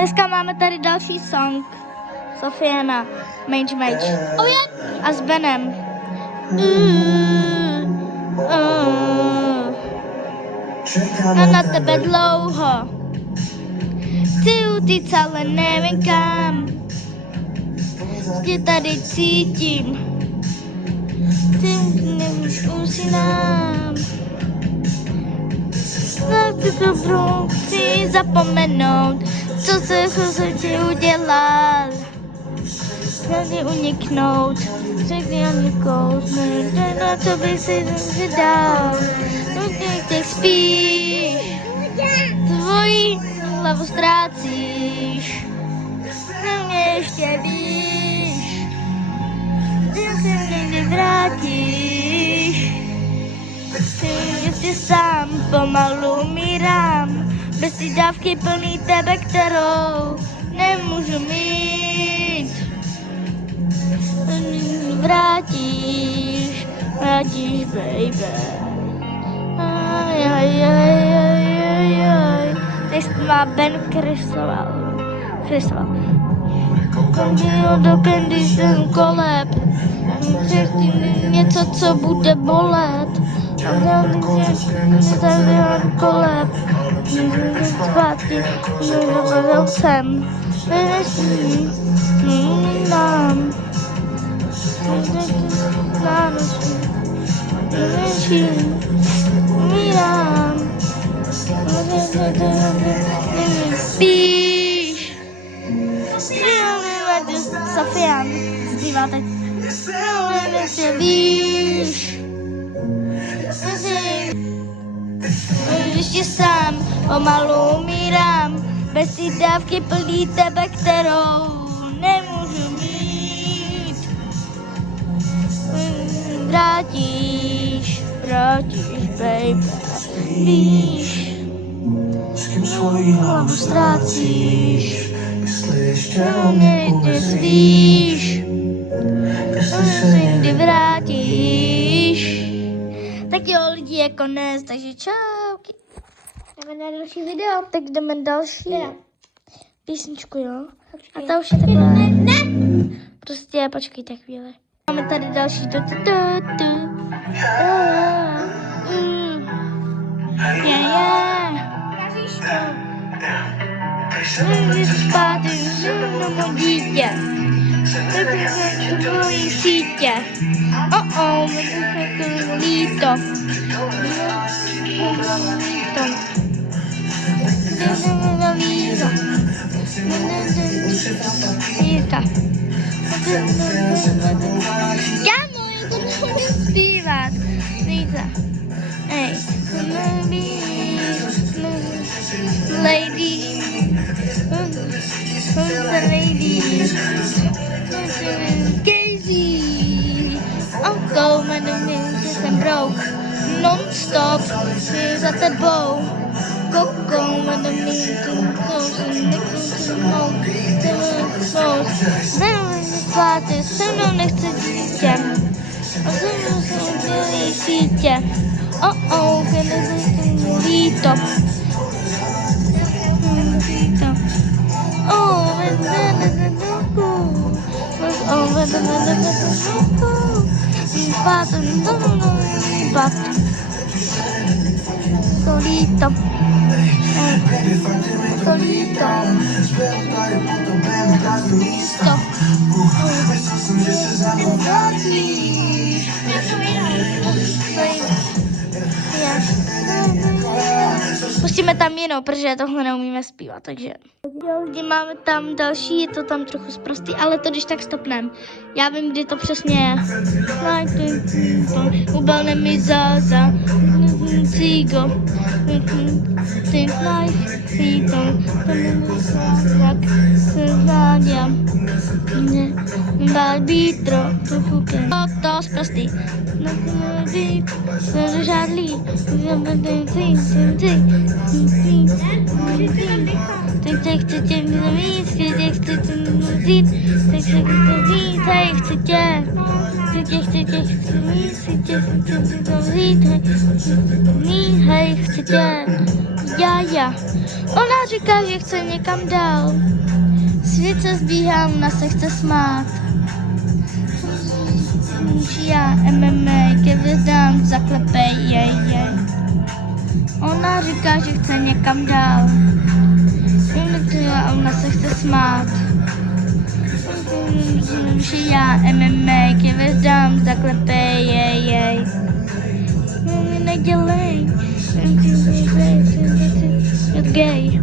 Dneska máme tady další song Sofiana, Mage. Oh, yeah. A s Benem. Na tebe dlouho chci utíct, ale nevím kam. Tě tady cítím, ty usínám. Na ty dobrou chci zapomenout, co se chci udělat. Chci uniknout, řekni uniknout, na co bych si dal. Teď spíš, tvoji hlavu ztrácíš, na mě ještě víš, ty se někdy vrátíš. Ty sám pomalu umírám, bez té dávky plný tebe, kterou nemůžu mít. Vrátíš, baby. Text má Ben Krysoval. Koukám do Candy ten koleb. Řekni něco, co bude bolet. Zavěl koleb. Zpátky nezavěl jsem. Nám. Umírám. Spíš. Sofian. Zpívá teď. Víš. Ještě sám pomalu umírám, bez té dávky plný tebe, kterou nemůžu mít. Vrátíš, baby, víš, s kým svoji hlavu ztrácíš, jestli někdy svíš, jestli se někdy vrátíš. Tak jo, lidi, je konec, takže čauky. Jdeme na další video, tak jdeme další písničku, jo? A ta už je takhle. Prostě počkejte chvíli. Máme tady další Zpátky no dítě. Tvojí sítě. Líto. Kámo, já to nemůžu zpívat. Líza. Ej. Lady. Who's the lady? Casey. Uncle, my name is I'm broke. Non-stop, za tebou. Koko, my name is close and next to Spáty, se mnou nechce dítě. A se mnou se udělí sítě. Když se líto. Solito. Pustíme tam jinou, protože tohle neumíme zpívat, takže. Jo, lidi, máme tam další, je to tam trochu zprostý, ale to když tak stopnem. Já vím, kdy to přesně je. Ubalne mi za cigo. Think life, cigo. Jak se zvádím. Balbítro, trochu ken. To zprostý. Žádlí. Chci tě mít, chci tě vzít, chci tě Hej, chci tě, já. Ona říká, že chce někam dál. Svět se zbíhá, ona se chce smát. Já MMA, ke hvězdám, zaklepej, jej. Ona říká, že chce někam dál. Ona se chce smát. Já MMA, ke hvězdám, zaklepej, jej. Nedělej. You're gay.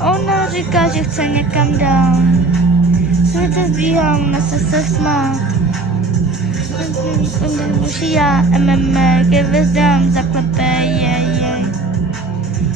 Ona říká, že chce někam dál. Svět se zbíhá, ona se chce smát. Já MMA, ke hvězdám, zaklepej, jej.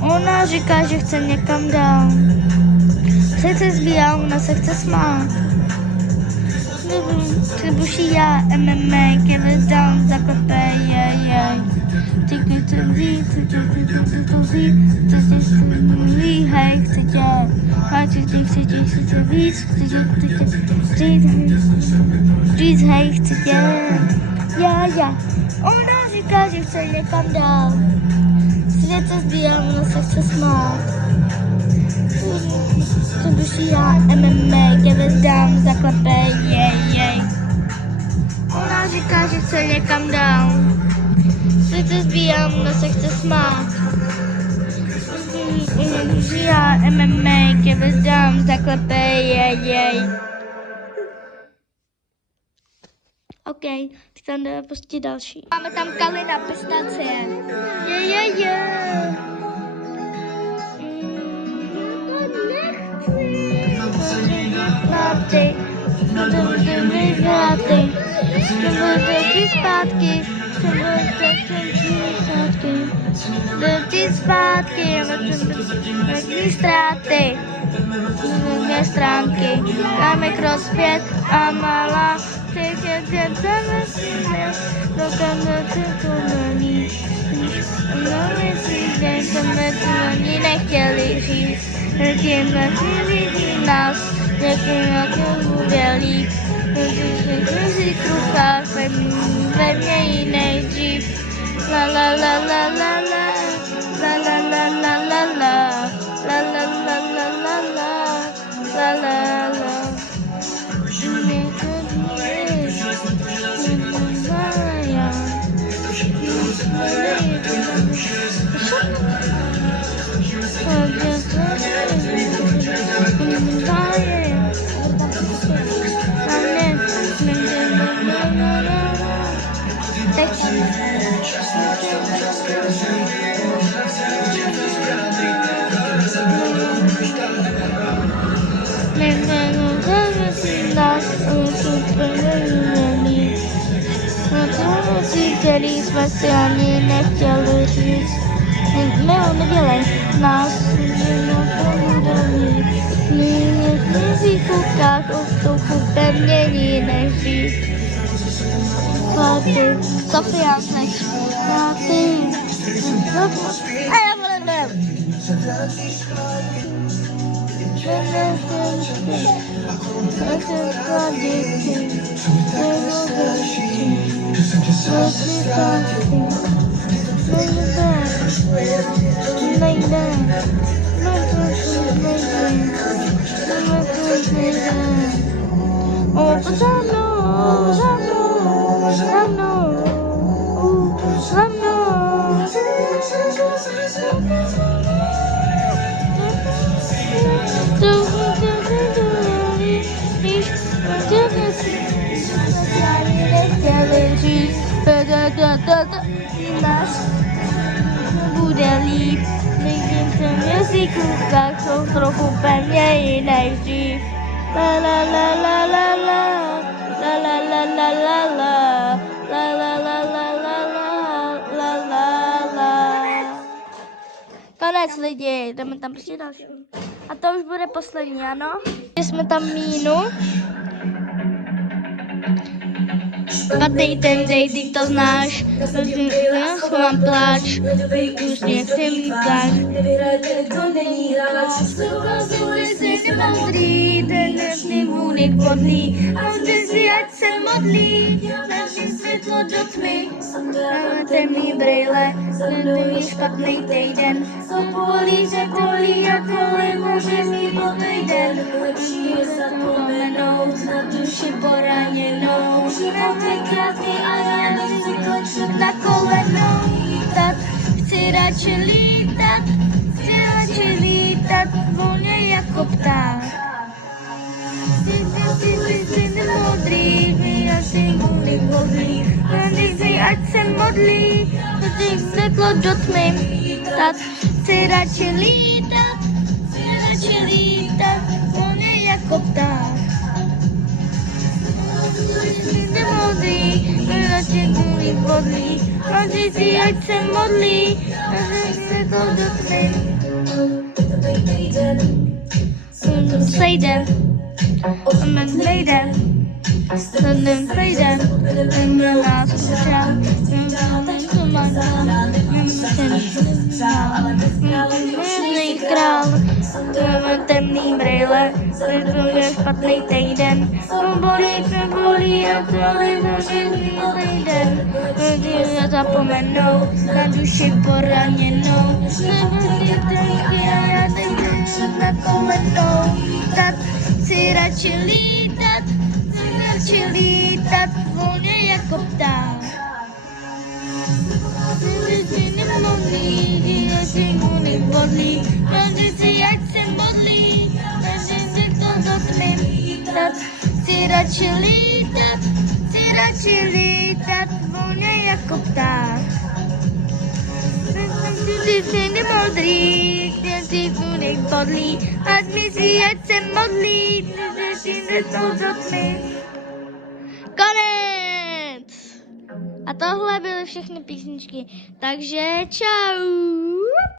Ona říká, že chce někam dál. Svět se zbíhá, ona se chce smát. Tribuši já MMA, ke hvězdám, zaklepej, jej. Hej, chci tě, víc, říct, hej, chci tě, já. Ona říká, že chce někam dál. Svět se zbíhá, ona se chce smát. Tribuši já MMA, ke hvězdám, zaklepej, jej. Ona říká, že chce někam dál. Svět se zbíhá, ona se chce smát. Já MMA, ke hvězdám, zaklepej, jej. OK, teď tam jdeme pustit další. Máme tam Kalina, pistacie. Je. Zpátky. Ztráty, dvě stránky, dáme krok zpět a malá, oni nechtěli říct, nás, někým bude líp, v kruchách ve mně jinej dřív. La la la la la la la la la la la la la la la la la la la la. Který jsme si ani nechtěli říct. Nedělej nás, v koukáš o vzduchu pevnění než dřív. Páty, Sofia, než páty. Bude líp, někdy v tom jazyku, tak jsou trochu pevněji než dřív. La la la la la la. La la la la la la. La la la la la la. La la la. Konec lidi, jdeme tam prostě další. A to už bude poslední, ano? Jsme tam mínu. Špatný ten dej, ty to znáš. Já schovám pláč. Úsměv se lítáš. To není hráč. Jsi moudrý, ten dnešní vůnik podlý. A vždy si ať se modlí. Zažij světlo do tmy. Máme temný brejle. Ten špatný týden. Bolí, že bolí a tohle může mít po týden. Lepší je zapomenout na duši poraněnou. Život je krátký a já nechci končit Na kolenou lítat, chci radši lítat, volně jako pták. Ty moudrý, já si můj modlí, nechci, ať se modlí, když světlo do tmy, tak chci radši lítat, volně jako pták. Ty moudrý, radši můj modlí, nechci, ať se modlí, když světlo do tmy. Sejde, men nejde, ten přejde, ten nás učá, to má ten král, temný brýle, to je špatný týden, bolí a to je týden, já zapomenou na duši poraněnou, na kolenou lítat, chci radši lítat, volně jako pták. Ty nemoudrý, já si můj bodlí, každý si ať se modlí, každý si to do tmy lítat, chci radši lítat, volně jako pták. Ty nemoudrý, ty můj bodlí, ať mi si ať se modlí, každý si to do tmy. Konec! A tohle byly všechny písničky, takže čau!